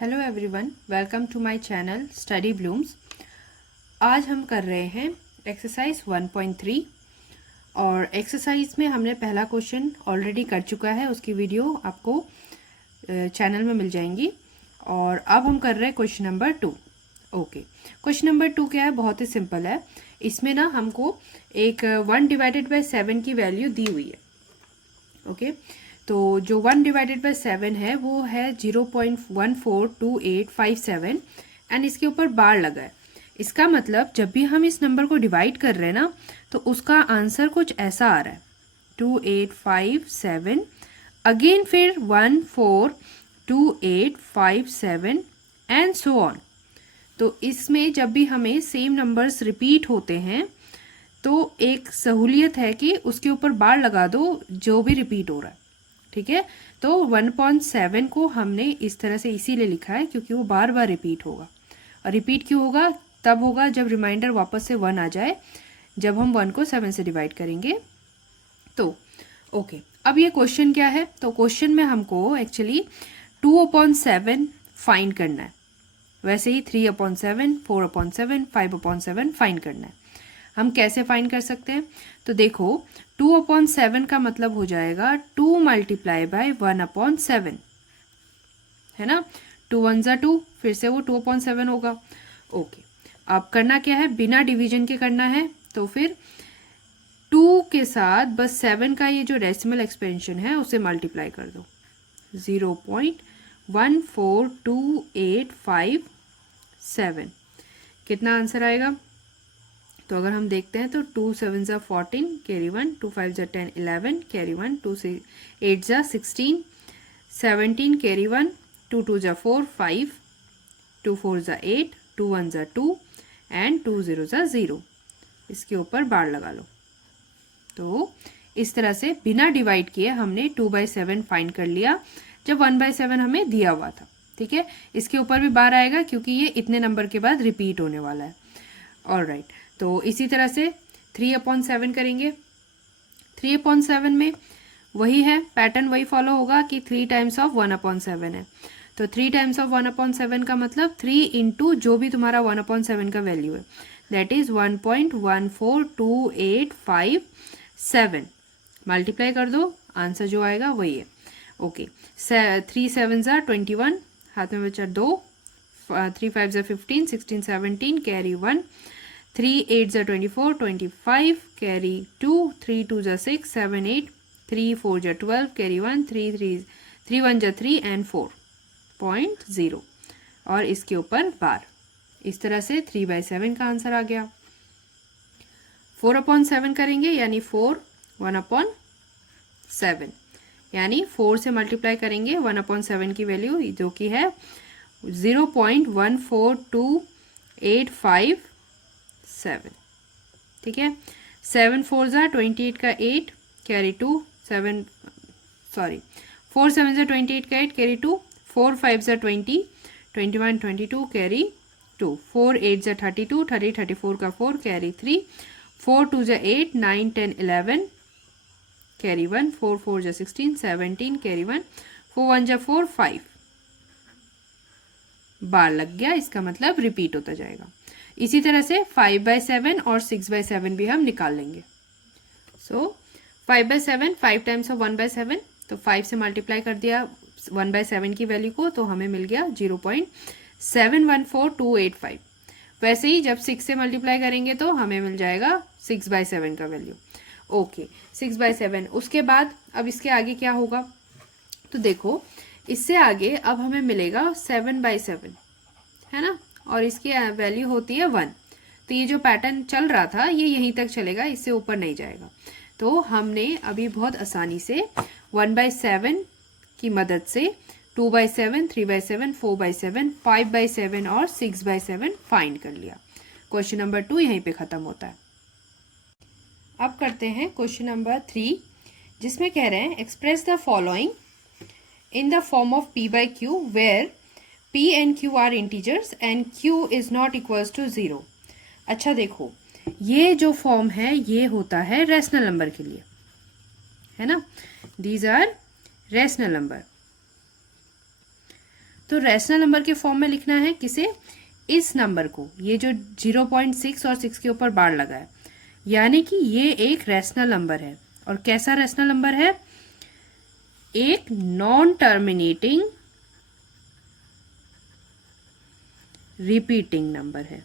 Hello everyone, welcome to my channel study blooms. आज हम कर रहे हैं एक्सरसाइज 1.3 और एक्सरसाइज में हमने पहला क्वेश्चन ऑलरेडी कर चुका है। उसकी वीडियो आपको चैनल में मिल जाएंगी। और अब हम कर रहे हैं question number 2। Okay, question number 2 क्या है? बहुत ही सिंपल है। इसमें ना हमको एक 1/7 की वैल्यू दी हुई है। ओके, तो जो 1/7 है वो है 0.142857 एंड इसके ऊपर बार लगा है। इसका मतलब जब भी हम इस नंबर को डिवाइड कर रहे हैं ना, तो उसका आंसर कुछ ऐसा आ रहा है 2857, अगेन फिर 142857 एंड सो ऑन। तो इसमें जब भी हमें सेम नंबर्स रिपीट होते हैं तो एक सहूलियत है कि उसके ऊपर बार लगा दो जो भी रिपीट हो रहा है। ठीक है, तो 1.7 को हमने इस तरह से इसीलिए लिखा है क्योंकि वो बार बार रिपीट होगा। और रिपीट क्यों होगा? तब होगा जब रिमाइंडर वापस से 1 आ जाए, जब हम 1 को 7 से डिवाइड करेंगे। तो ओके, अब ये क्वेश्चन क्या है? तो क्वेश्चन में हमको एक्चुअली 2/7 फाइंड करना है। वैसे ही 3/7, 4/7, 5/7 फाइंड करना है। हम कैसे फाइंड कर सकते हैं? तो देखो, 2/7 का मतलब हो जाएगा 2 × 1/7, है ना। 2 1 ज़ा 2, फिर से वो 2/7 होगा। ओके, अब करना क्या है? बिना डिवीजन के करना है। तो फिर 2 के साथ बस 7 का ये जो डेसिमल एक्सपेंशन है उसे मल्टीप्लाई कर दो। 0.14287 कितना आंसर आएगा? तो अगर हम देखते हैं तो 2 7 ज़ा 14 कैरी 1, 2 5 ज़ा 10 11 कैरी 1, 2 8 ज़ा 16 17 कैरी 1, 2 2 ज़ा 4 5, 2 4 ज़ा 8, 2 1 ज़ा 2 एंड 2 0 ज़ा 0। इसके ऊपर बार लगा लो। तो इस तरह से बिना डिवाइड किए हमने 2/7 फाइंड कर लिया जब 1/7 हमें दिया हुआ था। ठीक है, इसके ऊपर भी बार आएगा क्योंकि ये इतने नंबर के बाद रिपीट होने वाला है। ऑलराइट, तो इसी तरह से 3/7 करेंगे। 3/7 में वही है, पैटर्न वही फॉलो होगा कि 3 टाइम्स ऑफ 1/7 है। तो 3 टाइम्स ऑफ 1/7 का मतलब 3 इंटू जो भी तुम्हारा 1/7 का वैल्यू है, दैट इज 1.14287। मल्टीप्लाई कर दो, आंसर जो आएगा वही है। ओके, 3 7 ज़ा 21, हाथ में बचा 2, 3 5 ज़ा 15, 16 17 कैरी 1, 3 8 ज़ा 24, 25 कैरी 2, 3 2 ज़ा 6 7 8, 3 4 ज़ा 12 कैरी 1, 3 1 ज़ा 3 एंड 4.0 और इसके ऊपर बार। इस तरह से 3/7 का आंसर आ गया। 4/7 करेंगे यानी 4 1/7, यानी 4 से मल्टीप्लाई करेंगे 1/7 की वैल्यू जो कि है 0.14287। ठीक है, 7 4 ज़ा 28 का 8 कैरी 2, 7 सॉरी 4 7 ज़ा 28 का 8 कैरी 2, 4 5 ज़ा 20, 21 22 कैरी 2, 4 8 ज़ा 32, 30 34 का 4 कैरी 3, 4 2 ज़ा 8, 9 10 11 कैरी 1, 4 4 ज़ा 16 17 कैरी 1, 4 1 ज़ा 4 5। बार लग गया, इसका मतलब रिपीट होता जाएगा। इसी तरह से 5/7 और 6/7 भी हम निकाल लेंगे। सो 5/7, 5 टाइम्स ऑफ 1/7, तो 5 से मल्टीप्लाई कर दिया 1/7 की वैल्यू को, तो हमें मिल गया 0.714285। वैसे ही जब 6 से मल्टीप्लाई करेंगे तो हमें मिल जाएगा 6/7 का वैल्यू। ओके, 6/7। उसके बाद अब इसके आगे क्या होगा? तो देखो, इससे आगे अब हमें मिलेगा 7/7, है ना, और इसकी वैल्यू होती है 1। तो ये जो पैटर्न चल रहा था ये यहीं तक चलेगा, इससे ऊपर नहीं जाएगा। तो हमने अभी बहुत आसानी से 1/7 की मदद से 2/7, 3/7, 4/7, 5/7 और 6/7 फाइंड कर लिया। क्वेश्चन नंबर 2 यहीं पे ख़त्म होता है। अब करते हैं क्वेश्चन नंबर 3, जिसमें कह रहे हैं express the following in the form of p by q where p and q are integers and q is not equals to 0। अच्छा देखो, ये जो फॉर्म है ये होता है रेशनल नंबर के लिए, है ना। These are rational number. तो रैशनल नंबर के फॉर्म में लिखना है किसे, इस नंबर को, ये जो 0.6 और 6 के ऊपर बार लगा है, यानी कि ये एक रैशनल नंबर है। और कैसा रैशनल नंबर है, एक नॉन टर्मिनेटिंग रिपीटिंग नंबर है।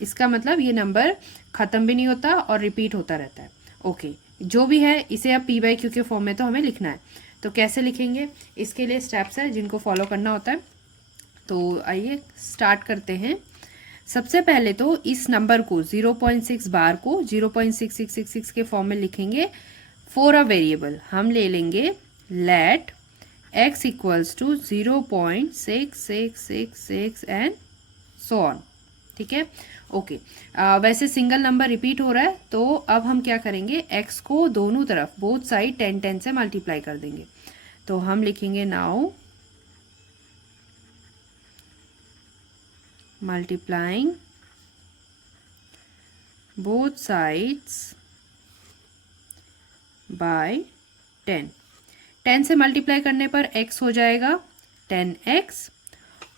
इसका मतलब ये नंबर खत्म भी नहीं होता और रिपीट होता रहता है। ओके, जो भी है इसे अब पी बाई क्यू के फॉर्म में तो हमें लिखना है। तो कैसे लिखेंगे, इसके लिए स्टेप्स है जिनको फॉलो करना होता है। तो आइए स्टार्ट करते हैं। सबसे पहले तो इस नंबर को 0.6 बार को 0.6666 के फॉर्म में लिखेंगे फॉर अ वेरिएबल। हम ले लेंगे let x equals to 0.6666 and so on. ठीक है, ओके। वैसे सिंगल नंबर रिपीट हो रहा है, तो अब हम क्या करेंगे, x को दोनों तरफ बोथ साइड 10 10 से मल्टीप्लाई कर देंगे। तो हम लिखेंगे now multiplying both sides by 10। 10 से मल्टीप्लाई करने पर x हो जाएगा 10x,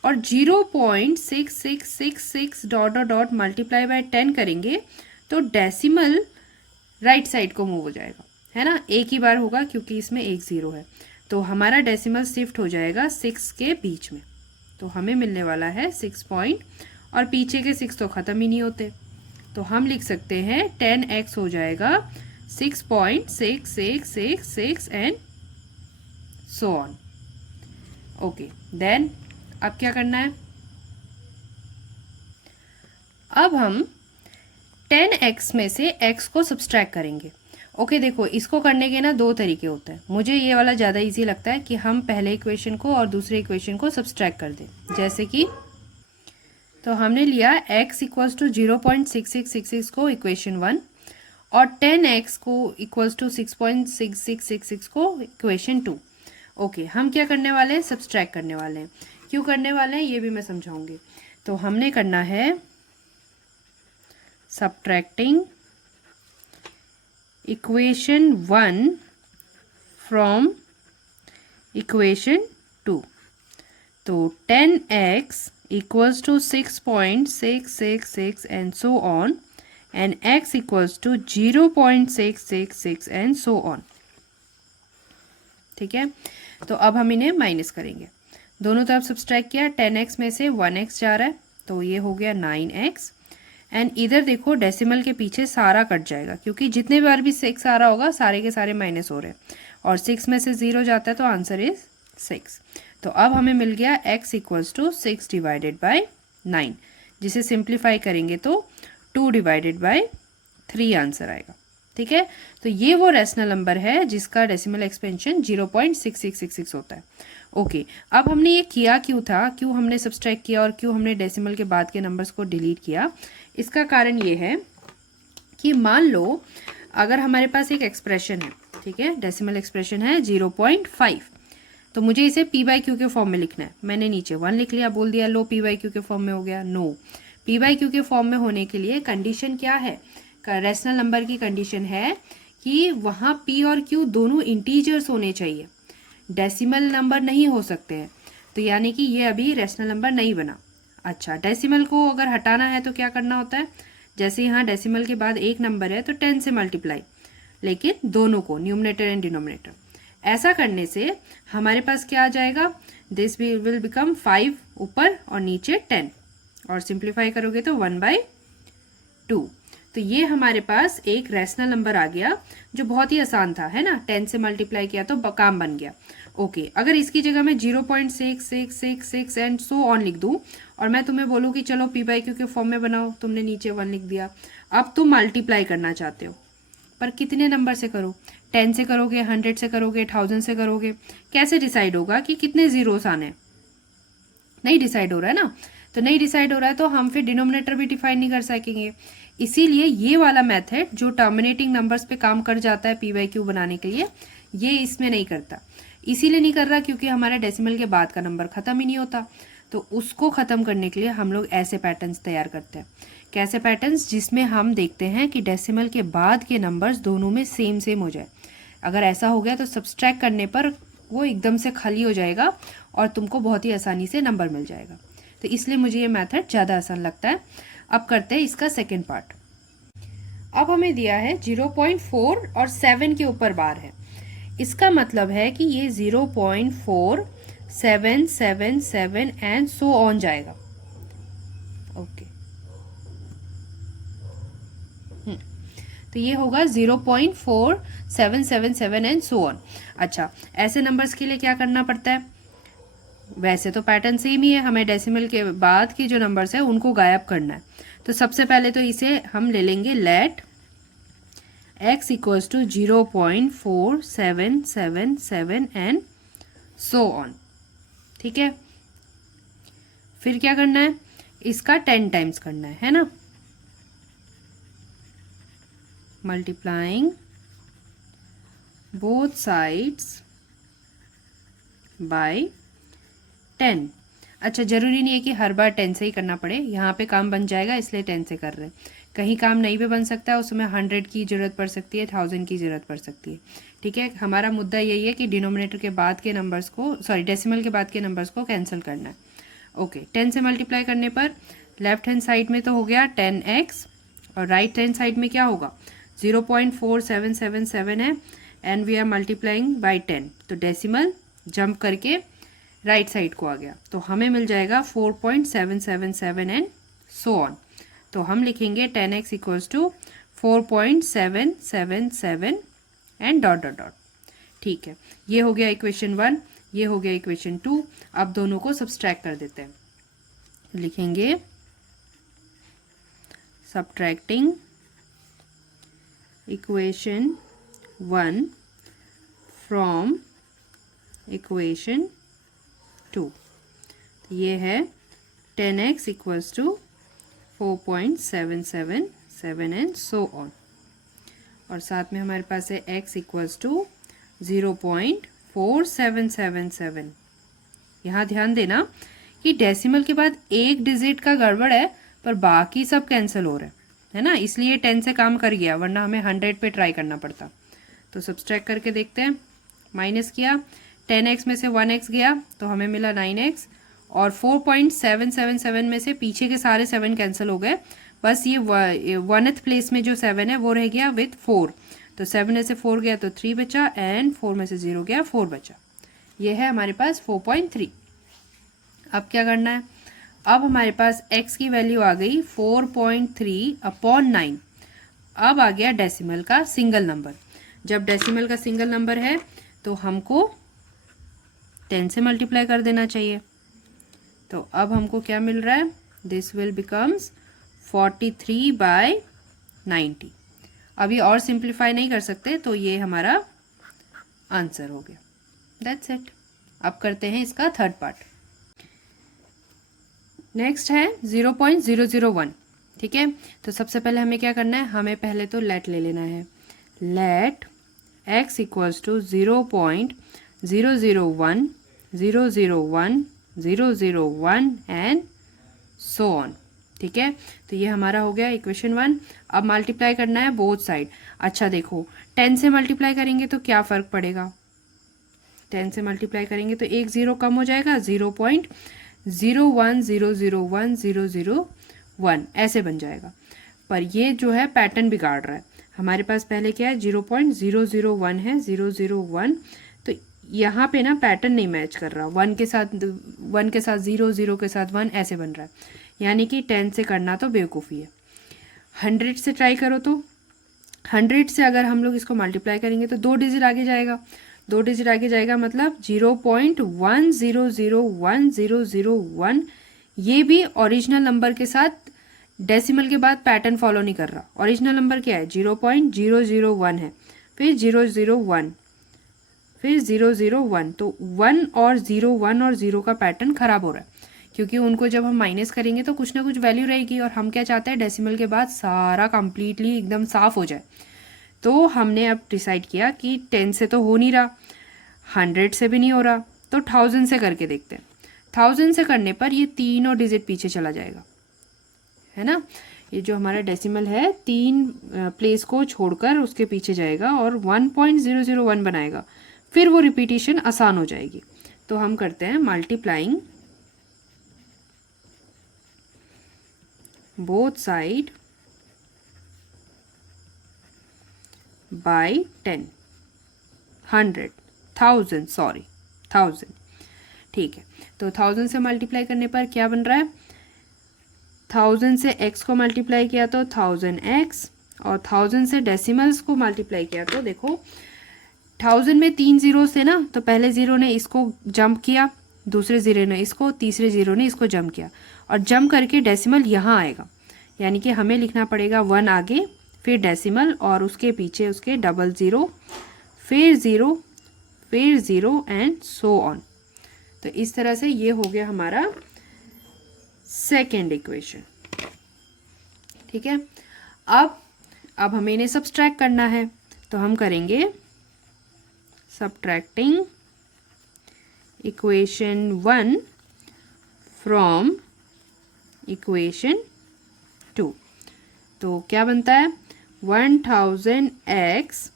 और 0.6666 dot dot dot multiply by 10 करेंगे तो डेसिमल राइट साइड को मूव हो जाएगा, है ना। एक ही बार होगा क्योंकि इसमें एक 0 है, तो हमारा डेसिमल शिफ्ट हो जाएगा 6 के बीच में। तो हमें मिलने वाला है 6 पॉइंट, और पीछे के 6 तो ख़त्म ही नहीं होते, तो हम लिख सकते हैं 10x हो जाएगा 6.6666 and so on. Okay, then अब क्या करना है, अब हम 10x में से x को सब्सट्रैक्ट करेंगे। ओके, देखो इसको करने के ना दो तरीके होते हैं। मुझे ये वाला ज़्यादा इजी लगता है कि हम पहले इक्वेशन को और दूसरे इक्वेशन को सब्सट्रैक्ट कर दें। जैसे कि तो हमने लिया x इक्वल्स टू 0.6666 को इक्वेशन 1, और 10x को इक्वल्स टू 6.6666 को इक्वेशन 2। ओके, हम क्या करने वाले हैं, सब्सट्रैक्ट करने वाले हैं। क्यों करने वाले हैं ये भी मैं समझाऊंगी। तो हमने करना है सब्ट्रैक्टिंग इक्वेशन 1 फ्रॉम इक्वेशन 2। तो 10x equals to 6.666 and so on, and x equals to 0.666 and so on. ठीक है, तो अब हम इन्हें माइनस करेंगे। दोनों तरफ सब्सट्रैक्ट किया, 10x में से 1x जा रहा है तो ये हो गया 9x, एंड इधर देखो डेसिमल के पीछे सारा कट जाएगा, क्योंकि जितने बार भी 6 आ रहा होगा सारे के सारे माइनस हो रहे हैं, और 6 में से 0 जाता है तो आंसर इज 6। तो अब हमें मिल गया x equals to 6 divided by 9, जिसे सिंप्लीफाई करेंगे तो 2 डिवाइडेड बाई 3 आंसर आएगा। ठीक है, तो ये वो रैशनल नंबर है जिसका डेसिमल एक्सपेंशन 0.6666 होता है। ओके, अब हमने ये किया क्यों था, क्यों हमने सब्सट्रैक्ट किया और क्यों हमने डेसिमल के बाद के नंबर्स को डिलीट किया। इसका कारण ये है कि मान लो अगर हमारे पास एक एक्सप्रेशन है, ठीक है, डेसिमल एक्सप्रेशन है 0.5, तो मुझे इसे पी बाई क्यू के फॉर्म में लिखना है। मैंने नीचे 1 लिख लिया, बोल दिया लो पी बाई क्यू के फॉर्म में हो गया। नो, पी बाई क्यू के फॉर्म में होने के लिए कंडीशन क्या है, रैशनल नंबर की कंडीशन है कि वहाँ p और q दोनों इंटीजर्स होने चाहिए, डेसिमल नंबर नहीं हो सकते हैं। तो यानी कि ये अभी रैशनल नंबर नहीं बना। अच्छा, डेसिमल को अगर हटाना है तो क्या करना होता है, जैसे यहाँ डेसिमल के बाद एक नंबर है तो 10 से मल्टीप्लाई, लेकिन दोनों को, न्यूमरेटर एंड डिनोमिनेटर। ऐसा करने से हमारे पास क्या आ जाएगा, दिस विल बिकम 5 ऊपर और नीचे 10, और सिंप्लीफाई करोगे तो 1/2। तो ये हमारे पास एक रैशनल नंबर आ गया जो बहुत ही आसान था, है ना। 10 से मल्टीप्लाई किया तो काम बन गया। ओके, अगर इसकी जगह मैं 0.6666 एंड सो ऑन लिख दूं और मैं तुम्हें बोलूं कि चलो पी बाई क्यू के फॉर्म में बनाओ, तुमने नीचे 1 लिख दिया। अब तुम मल्टीप्लाई करना चाहते हो, पर कितने नंबर से करो, 10 से करोगे, 100 से करोगे, 1000 से करोगे, कैसे डिसाइड होगा कि कितने जीरोस आने, नहीं डिसाइड हो रहा है ना। तो नहीं डिसाइड हो रहा है तो हम फिर डिनोमिनेटर भी डिफाइन नहीं कर सकेंगे। इसीलिए ये वाला मेथड जो टर्मिनेटिंग नंबर्स पे काम कर जाता है पी बाई क्यू बनाने के लिए, ये इसमें नहीं करता। इसीलिए नहीं कर रहा क्योंकि हमारा डेसिमल के बाद का नंबर खत्म ही नहीं होता। तो उसको ख़त्म करने के लिए हम लोग ऐसे पैटर्न्स तैयार करते हैं। कैसे पैटर्न्स, जिसमें हम देखते हैं कि डेसिमल के बाद के नंबर्स दोनों में सेम हो जाए। अगर ऐसा हो गया तो सब्सट्रैक्ट करने पर वो एकदम से खाली हो जाएगा और तुमको बहुत ही आसानी से नंबर मिल जाएगा। तो इसलिए मुझे ये मेथड ज़्यादा आसान लगता है। अब करते हैं इसका सेकेंड पार्ट। अब हमें दिया है 0.4 और 7 के ऊपर बार है। इसका मतलब है कि ये 0.4, 7, 7, 7 एंड सो ऑन जाएगा। ओके, तो ये होगा 0.4, 7, 7, 7 एंड सो ऑन। अच्छा, ऐसे नंबर्स के लिए क्या करना पड़ता है? वैसे तो पैटर्न सेम ही है, हमें डेसिमल के बाद के जो नंबर्स है उनको गायब करना है। तो सबसे पहले तो इसे हम ले लेंगे let x equals to 0.4777 and so on. ठीक है, फिर क्या करना है? इसका 10 टाइम्स करना है ना, मल्टीप्लाइंग बोथ साइड्स बाय 10। अच्छा, जरूरी नहीं है कि हर बार 10 से ही करना पड़े, यहाँ पे काम बन जाएगा इसलिए 10 से कर रहे हैं। कहीं काम नहीं भी बन सकता है, उसमें 100 की ज़रूरत पड़ सकती है, 1000 की ज़रूरत पड़ सकती है। ठीक है, हमारा मुद्दा यही है कि डिनोमिनेटर के बाद के नंबर्स को, सॉरी डेसिमल के बाद के नंबर्स को कैंसिल करना है। ओके, 10 से मल्टीप्लाई करने पर लेफ्ट हैंड साइड में तो हो गया 10x और राइट हैंड साइड में क्या होगा? 0.4777 है and we are multiplying by 10, तो डेसिमल जंप करके राइट साइड को आ गया, तो हमें मिल जाएगा 4.777 एंड सो ऑन। तो हम लिखेंगे 10x equals to 4.777 and dot dot dot. ठीक है, ये हो गया इक्वेशन 1, ये हो गया इक्वेशन 2। अब दोनों को सब्सट्रैक्ट कर देते हैं, लिखेंगे सब्ट्रैक्टिंग इक्वेशन 1 फ्रॉम इक्वेशन 2। ये है 10x equals to 4.777 and so on, और साथ में हमारे पास है x इक्वल्स टू 0.4777। यहाँ ध्यान देना कि डेसिमल के बाद एक डिजिट का गड़बड़ है पर बाकी सब कैंसिल हो रहे हैं, है ना, इसलिए 10 से काम कर गया, वरना हमें 100 पे ट्राई करना पड़ता। तो सब्सट्रैक्ट करके देखते हैं, माइनस किया, 10x में से 1x गया तो हमें मिला 9x, और 4.777 में से पीछे के सारे 7 कैंसिल हो गए, बस ये 1th प्लेस में जो 7 है वो रह गया विथ 4। तो 7 में से 4 गया तो 3 बचा एंड 4 में से 0 गया 4 बचा। ये है हमारे पास 4.3। अब क्या करना है? अब हमारे पास x की वैल्यू आ गई 4.3/9। अब आ गया डेसिमल का सिंगल नंबर। जब डेसिमल का सिंगल नंबर है तो हमको 10 से मल्टीप्लाई कर देना चाहिए। तो अब हमको क्या मिल रहा है? This will becomes 43/90। अभी और सिंप्लीफाई नहीं कर सकते, तो ये हमारा आंसर हो गया। That's it. अब करते हैं इसका थर्ड पार्ट। नेक्स्ट है 0.001। ठीक है, तो सबसे पहले हमें क्या करना है? हमें पहले तो लेट ले लेना है। Let x equals to 0.001, 001, 001 and so on. ठीक है, तो ये हमारा हो गया इक्वेशन 1। अब मल्टीप्लाई करना है बोथ साइड। अच्छा देखो, 10 से मल्टीप्लाई करेंगे तो क्या फ़र्क पड़ेगा? 10 से मल्टीप्लाई करेंगे तो एक ज़ीरो कम हो जाएगा, 0.01001001001 ऐसे बन जाएगा। पर ये जो है पैटर्न बिगाड़ रहा है। हमारे पास पहले क्या है? 0.001 है, 001। तो यहाँ पे ना पैटर्न नहीं मैच कर रहा, 1 के साथ 0, 0 के साथ 1 ऐसे बन रहा है, यानी कि 10 से करना तो बेवकूफ़ी है। 100 से ट्राई करो तो 100 से अगर हम लोग इसको मल्टीप्लाई करेंगे तो 2 डिजिट आगे जाएगा, 2 डिजिट आगे जाएगा मतलब 0.1001001। ये भी ओरिजिनल नंबर के साथ डेसिमल के बाद पैटर्न फॉलो नहीं कर रहा। ओरिजिनल नंबर क्या है? 0.001 है, फिर 001, फिर 001। तो 1 और 0, 1 और 0 का पैटर्न खराब हो रहा है, क्योंकि उनको जब हम माइनस करेंगे तो कुछ ना कुछ वैल्यू रहेगी, और हम क्या चाहते हैं? डेसिमल के बाद सारा कंप्लीटली एकदम साफ हो जाए। तो हमने अब डिसाइड किया कि 10 से तो हो नहीं रहा, 100 से भी नहीं हो रहा, तो 1000 से करके देखते हैं। 1000 से करने पर ये तीनों डिजिट पीछे चला जाएगा, है ना। ये जो हमारा डेसिमल है 3 प्लेस को छोड़कर उसके पीछे जाएगा और 1.001 बनाएगा, फिर वो रिपीटिशन आसान हो जाएगी। तो हम करते हैं multiplying both side by 10, 100, 1000, sorry 1000। ठीक है, तो 1000 से मल्टीप्लाई करने पर क्या बन रहा है, 1000 से x को मल्टीप्लाई किया तो 1000x, और 1000 से डेसिमल्स को मल्टीप्लाई किया तो देखो 1000 में 3 जीरो थे ना, तो पहले ज़ीरो ने इसको जंप किया, दूसरे ज़ीरो ने इसको, तीसरे ज़ीरो ने इसको जंप किया, और जंप करके डेसिमल यहाँ आएगा, यानी कि हमें लिखना पड़ेगा 1 आगे, फिर डेसिमल, और उसके पीछे उसके डबल ज़ीरो, फिर ज़ीरो, फिर ज़ीरो एंड सो ऑन। तो इस तरह से ये हो गया हमारा सेकेंड इक्वेशन। ठीक है, अब हमें इन्हें सब्सट्रैक्ट करना है, तो हम करेंगे सब्ट्रैक्टिंग इक्वेशन 1 फ्रॉम इक्वेशन 2। तो क्या बनता है, 1000x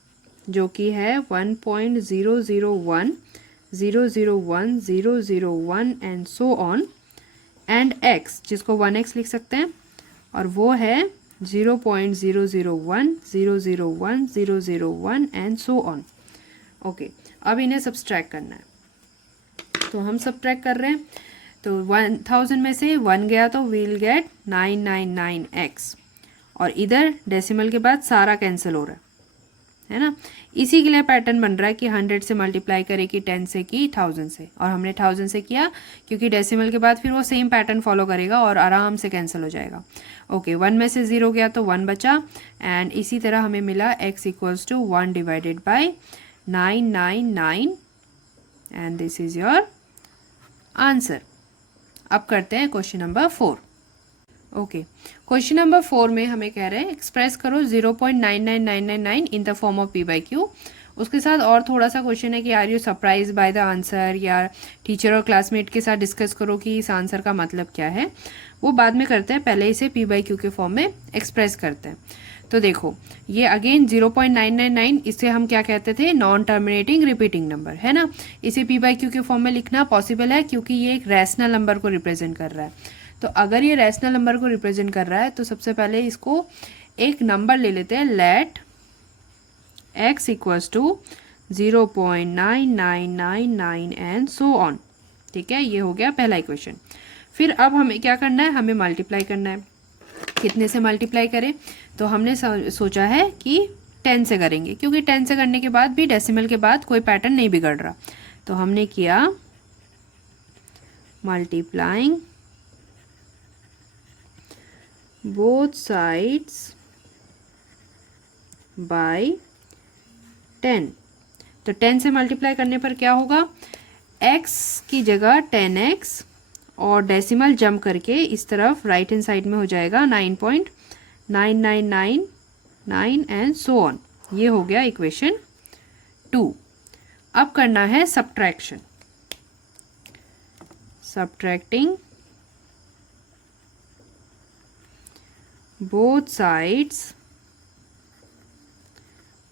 जो कि है 1.001, 001, 001 and so on, and x जिसको 1x लिख सकते हैं, और वो है 0.001, 001, 001 एंड सो ऑन। ओके, अब इन्हें सब्सट्रैक्ट करना है, तो हम सब्ट्रैक्ट कर रहे हैं। तो 1000 में से 1 गया तो वील गेट 999x, और इधर डेसिमल के बाद सारा कैंसिल हो रहा है ना। इसी के लिए पैटर्न बन रहा है कि 100 से मल्टीप्लाई करे कि 10 से कि 1000 से, और हमने 1000 से किया क्योंकि डेसिमल के बाद फिर वो सेम पैटर्न फॉलो करेगा और आराम से कैंसिल हो जाएगा। ओके, 1 में से 0 गया तो 1 बचा, एंड इसी तरह हमें मिला x equals to 1 divided by 999, and this is your answer. अब करते हैं question number 4। Okay, question number 4 में हमें कह रहे हैं एक्सप्रेस करो 0.99999 in the form of p/q। उसके साथ और थोड़ा सा क्वेश्चन है कि are you surprised by the answer, या टीचर और क्लासमेट के साथ डिस्कस करो कि इस आंसर का मतलब क्या है। वो बाद में करते हैं, पहले इसे p/q के फॉर्म में एक्सप्रेस करते हैं। तो देखो ये अगेन 0.999, इसे हम क्या कहते थे, नॉन टर्मिनेटिंग रिपीटिंग नंबर, है ना। इसे p/q के फॉर्म में लिखना पॉसिबल है क्योंकि ये एक रैशनल नंबर को रिप्रेजेंट कर रहा है। तो अगर ये रैशनल नंबर को रिप्रेजेंट कर रहा है तो सबसे पहले इसको एक नंबर ले लेते हैं, let x equals to 0.9999 and so on. ठीक है, ये हो गया पहला इक्वेशन। फिर अब हमें क्या करना है, हमें मल्टीप्लाई करना है। कितने से मल्टीप्लाई करें, तो हमने सोचा है कि 10 से करेंगे, क्योंकि 10 से करने के बाद भी डेसिमल के बाद कोई पैटर्न नहीं बिगड़ रहा। तो हमने किया मल्टीप्लाइंग both sides by 10। तो 10 से मल्टीप्लाई करने पर क्या होगा, x की जगह 10x, और डेसिमल जंप करके इस तरफ राइट हैंड साइड में हो जाएगा 9.9999 एंड सो ऑन। ये हो गया इक्वेशन 2। अब करना है subtraction, subtracting both sides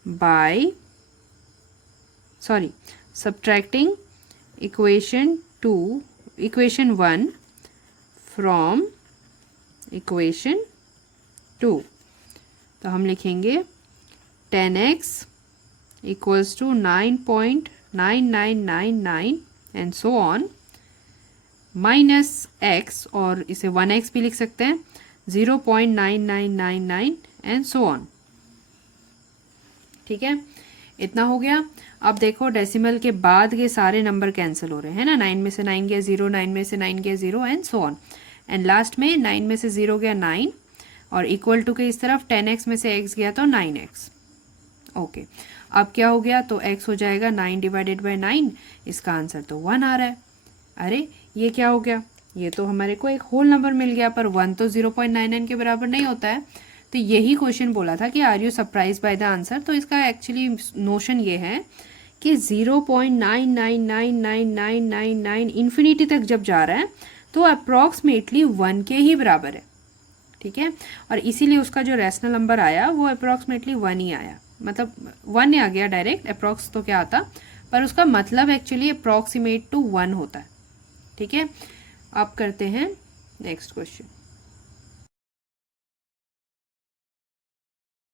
by subtracting equation 1 from equation 2। तो हम लिखेंगे 10x equals to 9.9999 and so on minus x, और इसे 1x भी लिख सकते हैं, 0.9999 एंड सो ऑन। ठीक है, इतना हो गया। अब देखो डेसिमल के बाद के सारे नंबर कैंसिल हो रहे हैं ना, 9 में से 9 गया 0, 9 में से 9 गया 0 and so on, and last में 9 में से 0 गया 9, और इक्वल टू के इस तरफ 10x में से x गया तो 9x। ओके, अब क्या हो गया, तो x हो जाएगा 9 डिवाइडेड बाई 9, इसका आंसर तो 1 आ रहा है। अरे ये क्या हो गया, ये तो हमारे को एक होल नंबर मिल गया, पर 1 तो 0.99 के बराबर नहीं होता है। तो यही क्वेश्चन बोला था कि are you surprised by the answer. तो इसका एक्चुअली नोशन ये है कि 0.999999 इन्फिनिटी तक जब जा रहा है तो अप्रॉक्सीमेटली 1 के ही बराबर है। ठीक है, और इसीलिए उसका जो रैशनल नंबर आया वो अप्रॉक्सीमेटली 1 ही आया, मतलब 1 आ गया डायरेक्ट, अप्रॉक्स तो क्या आता पर उसका मतलब एक्चुअली अप्रॉक्सीमेट टू 1 होता है। ठीक है, अब करते हैं नेक्स्ट क्वेश्चन।